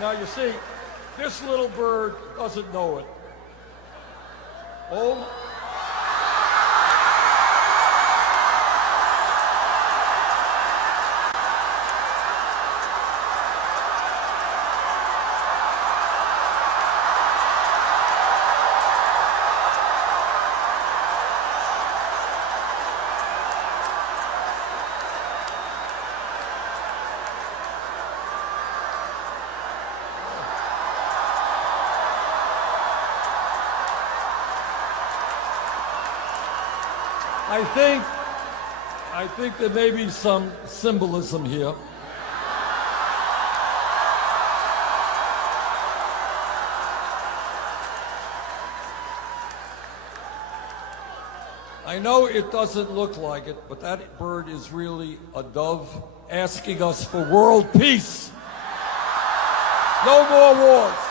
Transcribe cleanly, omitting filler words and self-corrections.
Now, you see, this little bird doesn't know it. Oh. I think there may be some symbolism here. I know it doesn't look like it, but that bird is really a dove asking us for world peace. No more wars.